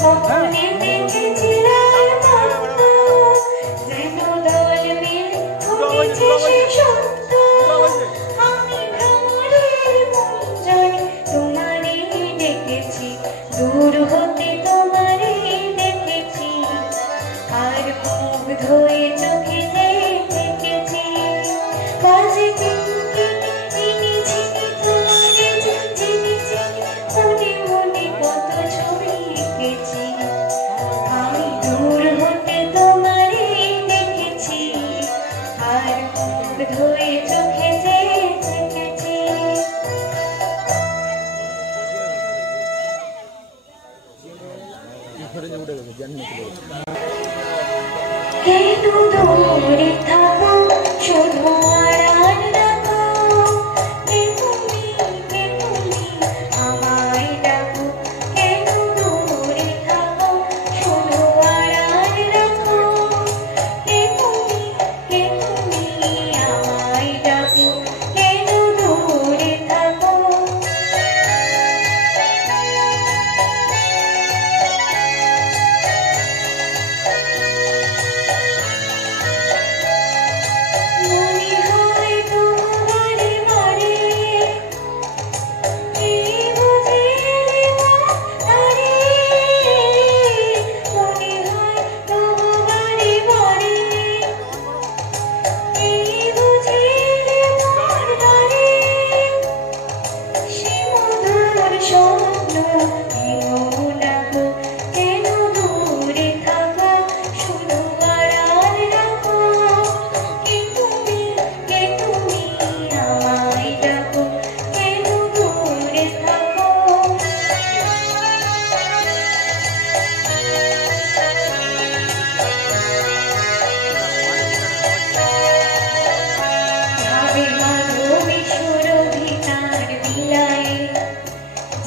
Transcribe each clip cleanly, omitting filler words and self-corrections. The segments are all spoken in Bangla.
স্বপ্নে দেখেছিলাম তত্ত্ব, যেন দল মিলে ঘটেছে সে সত্য। আমি ভ্রমরের গুঞ্জনে তোমারে ডেকেছি, দূর হতে তোমারে দেখেছি, আর মুগ্ধ হয়ে চোখে দেখেছি। বাজে কিনকিনি এনেছি তোমারে জেনেছি, মনে মনে কত ছবি এঁকেছি। আমি দূর হতে তোমারে দেখেছি, আর মুগ্ধ হয়ে চোখে দেখেছি। কেন দূরে থাকো শুধু আড়াল রাখো, কে তুমি আমায় ডাকো। কেন দূরে থাকো শুধু আড়াল রাখো, কে তুমি আমায় ডাকো। কেন দূরে থাকো। মনে হয় তবু বারে বারে, এই বুঝি এলে তারে। মনে হয় তবু বারে বারে, এই বুঝি এলে তারে। সে মধুর স্বপ্ন ভেঙো না গো, কেন দূরে থাকো শুধু আড়াল রাখো। কে তুমি আমায় ডাকো, কেন দূরে থাকো। যাবে মাধবী সুরভি তার বিলায়ে,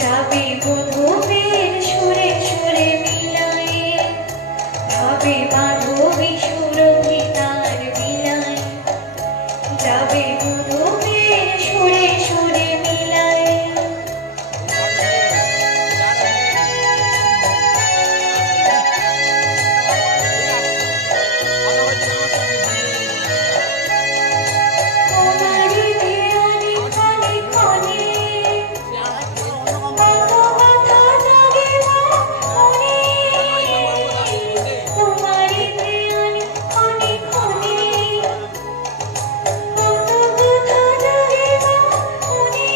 যাবে মধুপের সুরে সুরে মিলায়ে। যাবে মাধবী সুরভি তার বিলায়ে, যাবে মধুপের সুরে সুরে মিলায়ে। তোমারি ধ্যানে ক্ষণে ক্ষণে কত কথা জাগে মনে। তোমারি ধ্যানে ক্ষণে ক্ষণে কত কথা জাগে মনে।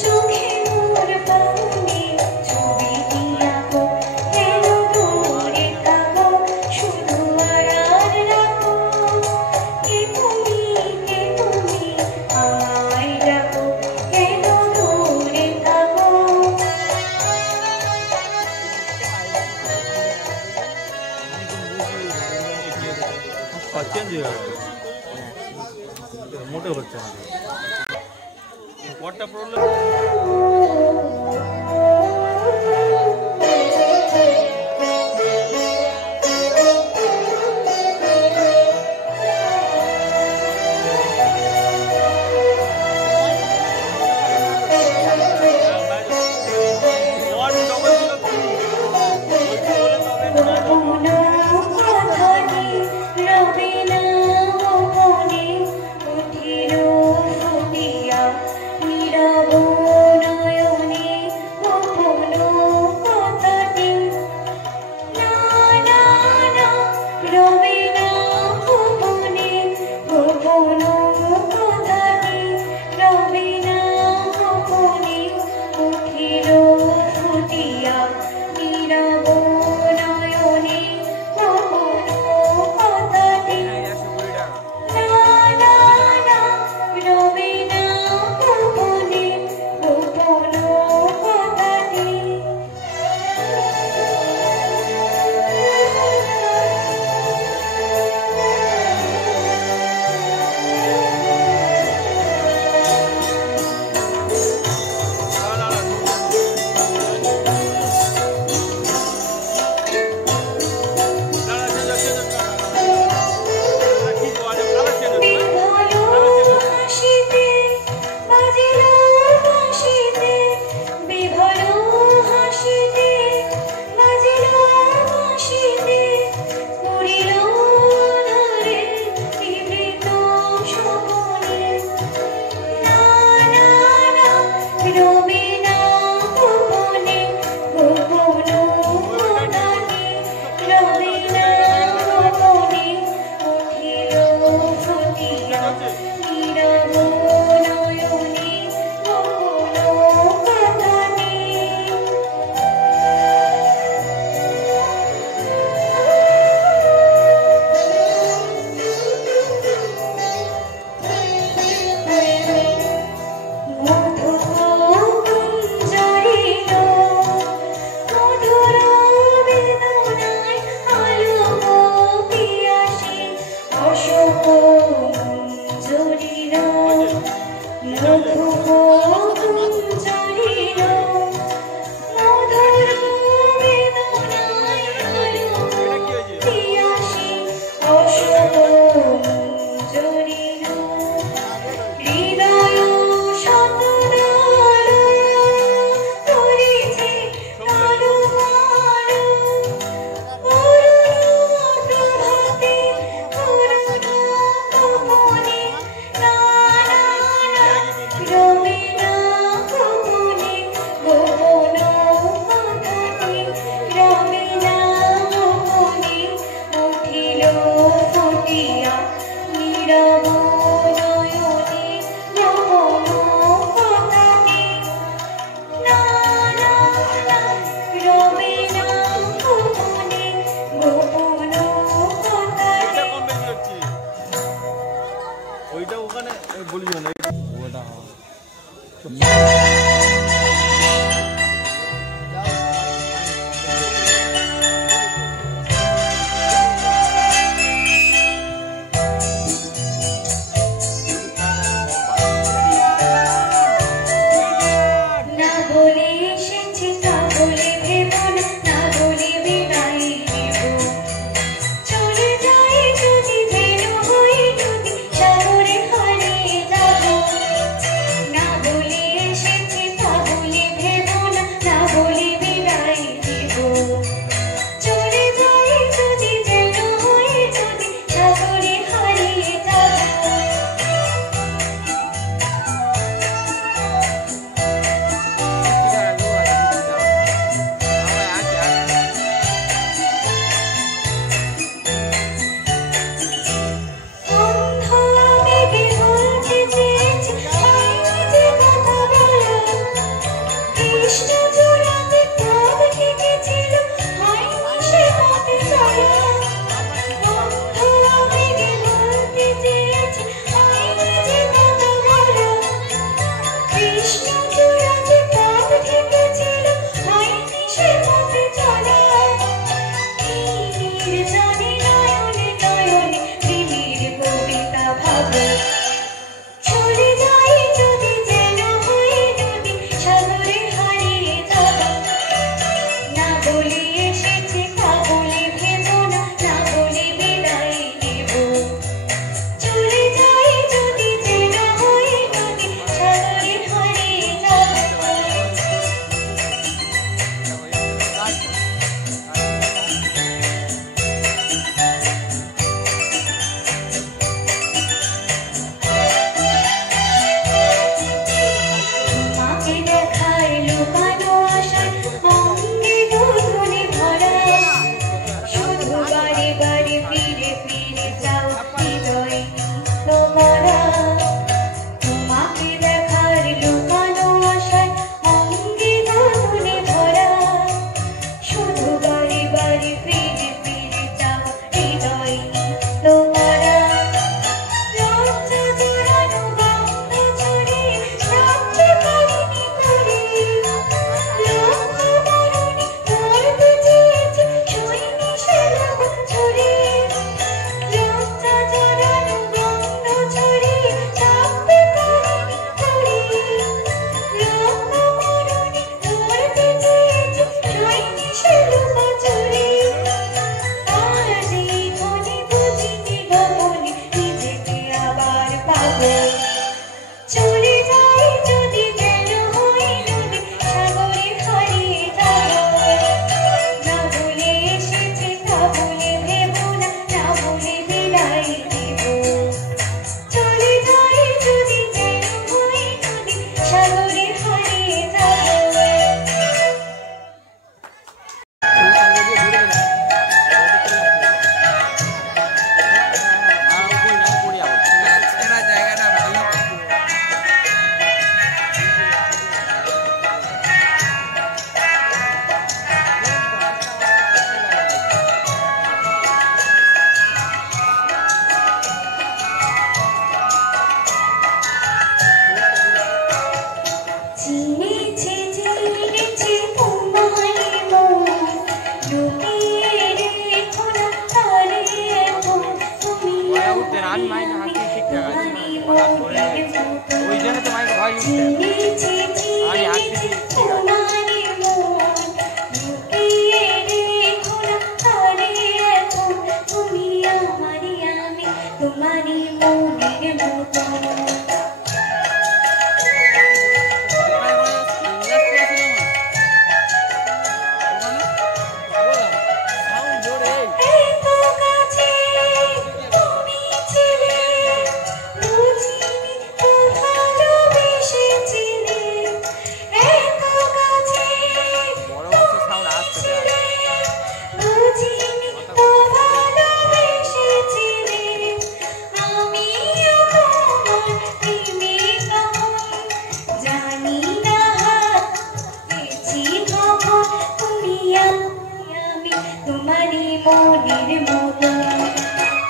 চোখে মোর পানে ছবি আঁকো, কেন দূরে থাকো শুধু আড়াল রাখো। কে তুমি আমায় ডাকো, কেন দূরে থাকো। চেঞ্জ হয়ে গেল, মোটেও হচ্ছে না। কটা প্রবলেম কোনো কথাটি রবে না মনে, উঠিল ফুটিয়া নীরব নয়নে।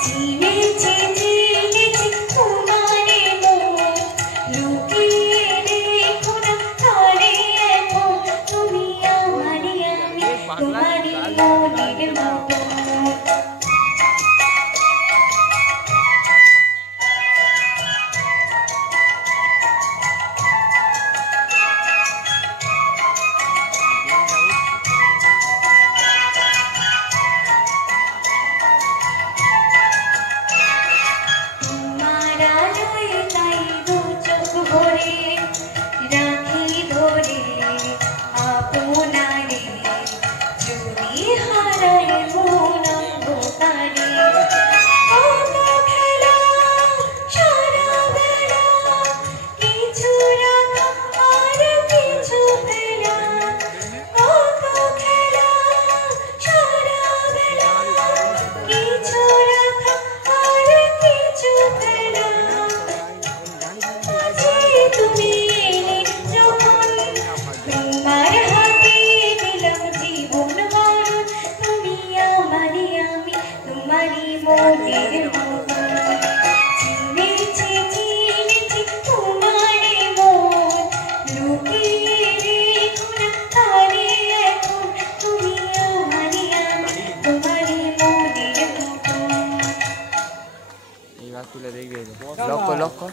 চিনেছি তোমারে মন লুকিয়ে রেখো তোমারই মনের মতো তুলে দেখবি লক্ষ্য লক্ষ্য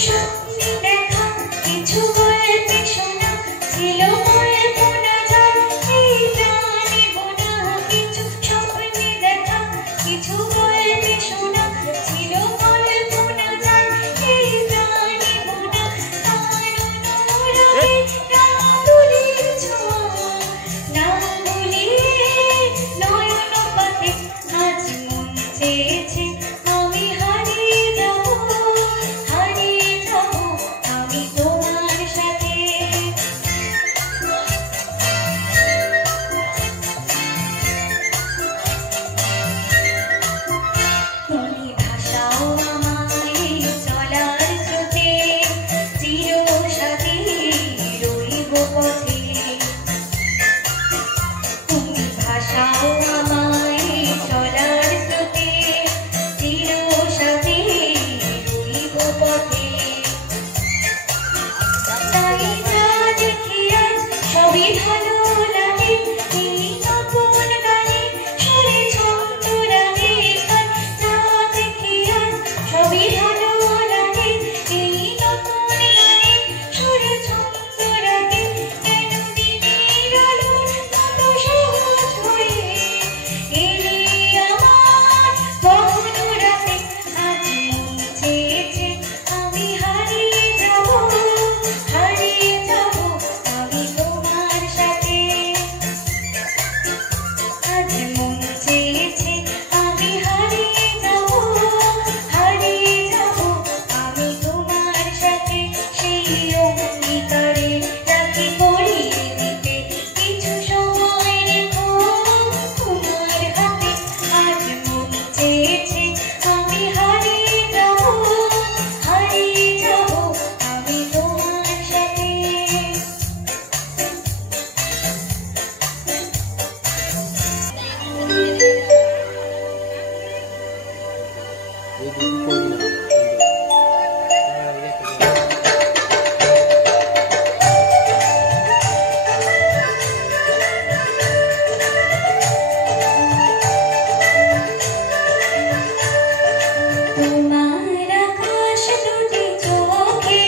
স্বপ্নে দেখা কিছু গল্পে শোনা ছিল কল্পনা যায় এই প্রাণে গোনা কিছু স্বপ্নে দেখা কিছু গল্পে শোনা ছিল কল্পনা যায় এই প্রাণে গোনা তারুণরাগে রাতুলের ছোঁয়া নাম ভুলিয়ে নয়ন পাতে আজ মন চেয়েছে আমি হারিয়ে যাব আমি তোমার সাথে তুমি ভাষাও আমায় চলার স্রোতে চিরসাথী রইব পথে তুমি ভাষাও আমায় চলার স্রোতে চিরসাথী রইব পথে তাই যা দেখি আজ সবই ভালো লাগে এই নতুন গানে সুরে ছন্দ রাগে যা দেখি আজ সবই ভালো লাগে এই নতুন গানে সুরে ছন্দ রাগে কেন দিনের আলোর মতো সহজ হয়ে এলি আমার কখনো রাতে আজ মন চেয়েছে আমি হারিয়ে যাব আমি তোমার সাথে আজ মন চেয়েছে আমি হারিয়ে যাব আমি তোমার সাথে সেই অঙ্গীকারে রাখি পরিয়ে দিতে কিছু সময় রেখো তোমার হাতে আজ মন চেয়েছে আমি হারিয়ে যাব আমি তোমার সাথে তোমার আকাশ দুটি চোখে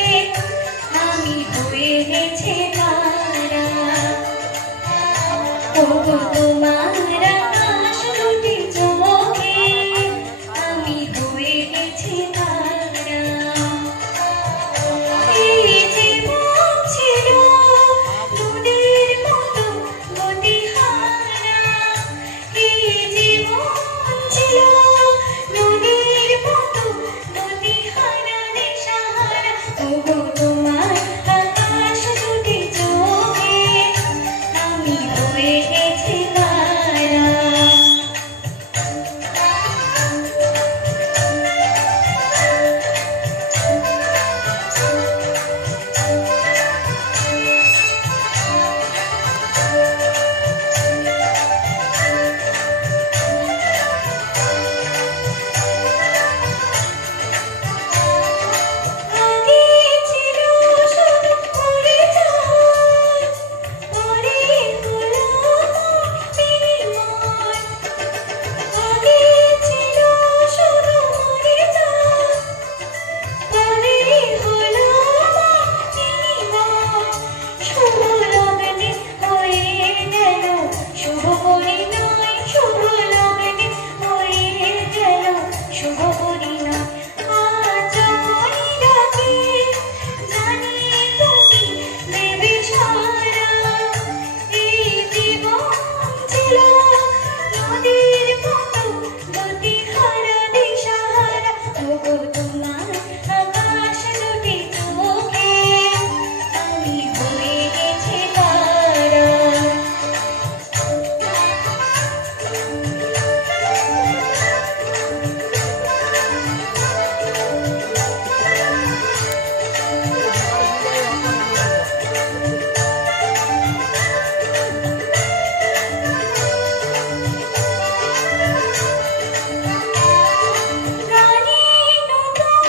আমি হয়ে গেছি তারা ওগো তোমার আকাশ দুটি চোখে আমি হয়ে গেছি তারা এই জীবন ছিল নদীর মতো গতিহারা এই জীবন ছিল নদীর মতো গতিহারা দিশাহারা ওগো তোমার আকাশ দুটি চোখে আমি হয়ে গেছি তারা আগে ছিল শুধু পরিচয় পরে হলো বিনিময় আগে ছিল শুধু পরিচয় পরে হলো বিনিময় শুভ লগ্নে হয়ে গেল শুভ পরিণয় শুভ লগ্নে হয়ে গেল শুভ পরিণয় আজ যখনই ডাকি জানি তুমি দেবে সারা এই জীবন ছিল নদীর মতো গতিহারা দিশাহারা ওগো তোমার আকাশ দুটি চোখে আমি হয়ে গেছি তারা গানে নতুন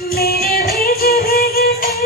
मेरे भीगे भीगे से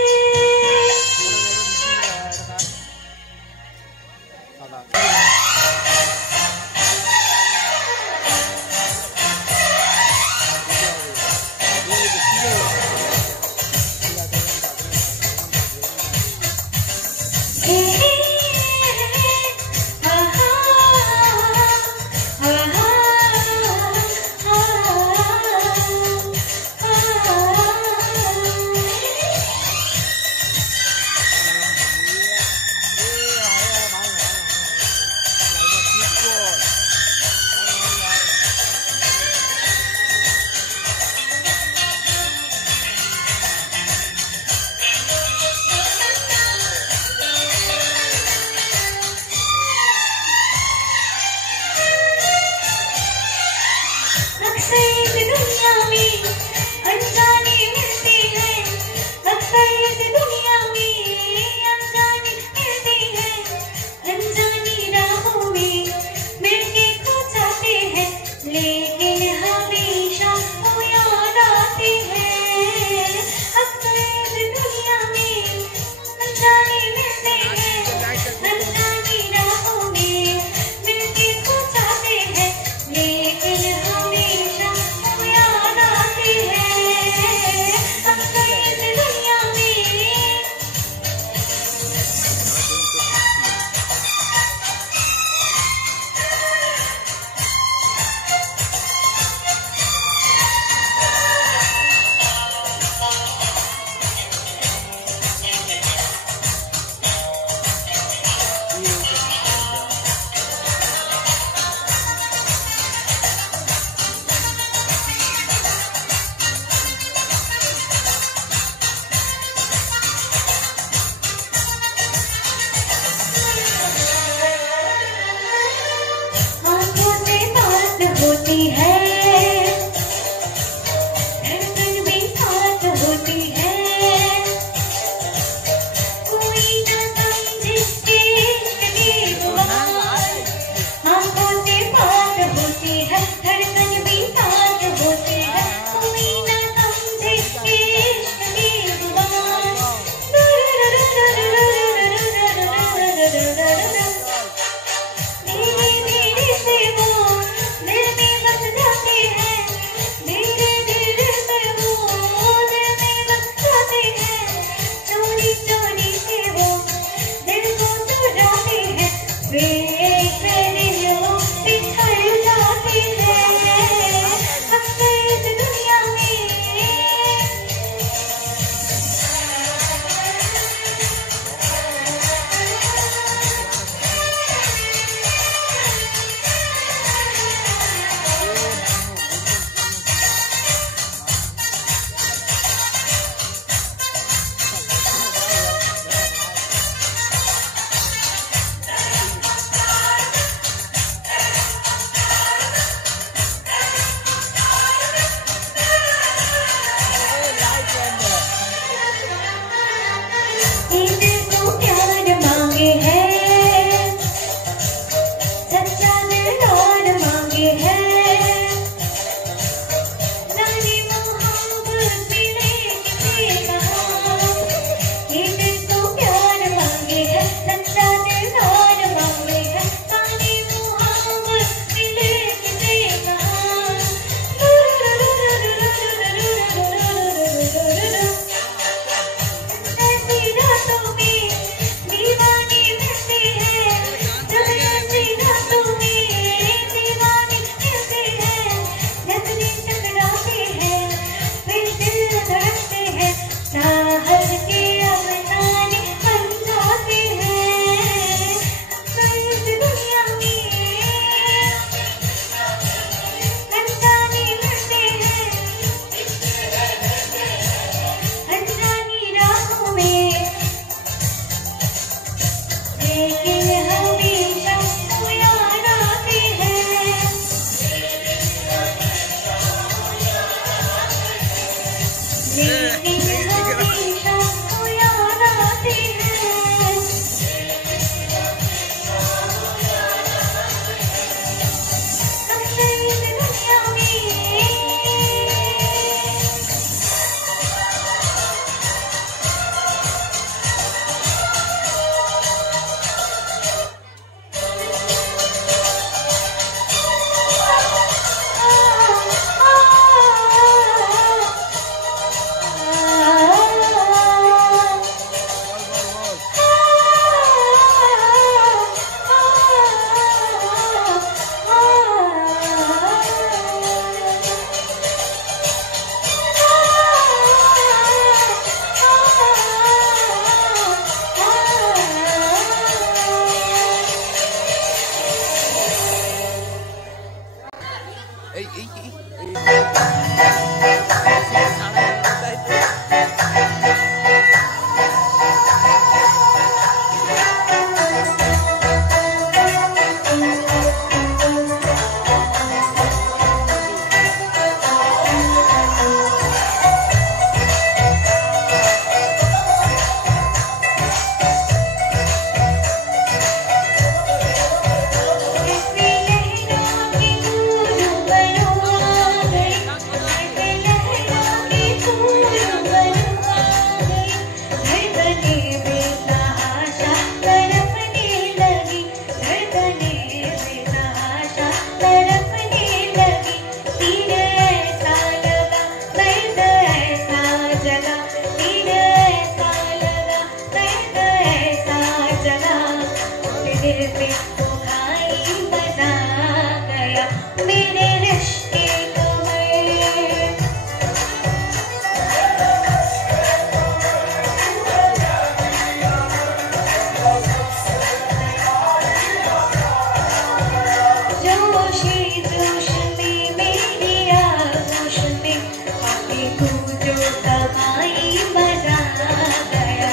होती है धड़कन भी साथ होती है कोई न समझे इश्क की बात आंखों से बात होती है धड़कन भी साथ होती है कोई न समझे इश्क की बात धीरे धीरे से वो दिल में बस जाते हैं धीरे धीरे से वो दिल में बस जाते हैं चोरी चोरी से वो दिल को चुराते हैं वे एक दिन वो बिछड़ जाते हैं अक्सर इस दुनिया में दिल को प्यार मांगे है सच्चा दिलदार मांगे है जाने मोहब्बत मिले किसे कहाँ ये दिल को प्यार मांगे है सच्चा दिलदार मांगे है जाने मोहब्बत मिले किसे कहाँ ऐसी रातों में दीवाने मिलते हैं ऐसी रातों में दीवाने मिलते हैं नजरें टकराते हैं फिर दिल धड़कते हैं चाहत के अफसाने बन जाते हैं अक्सर इस दुनिया में अनजाने मिलते हैं अनजानी राहों में लेकिन हमेशा वो याद आते हैं लेकिन हमेशा वो याद आते हैं अक्सर इस दुनिया में आई मजा आ गया।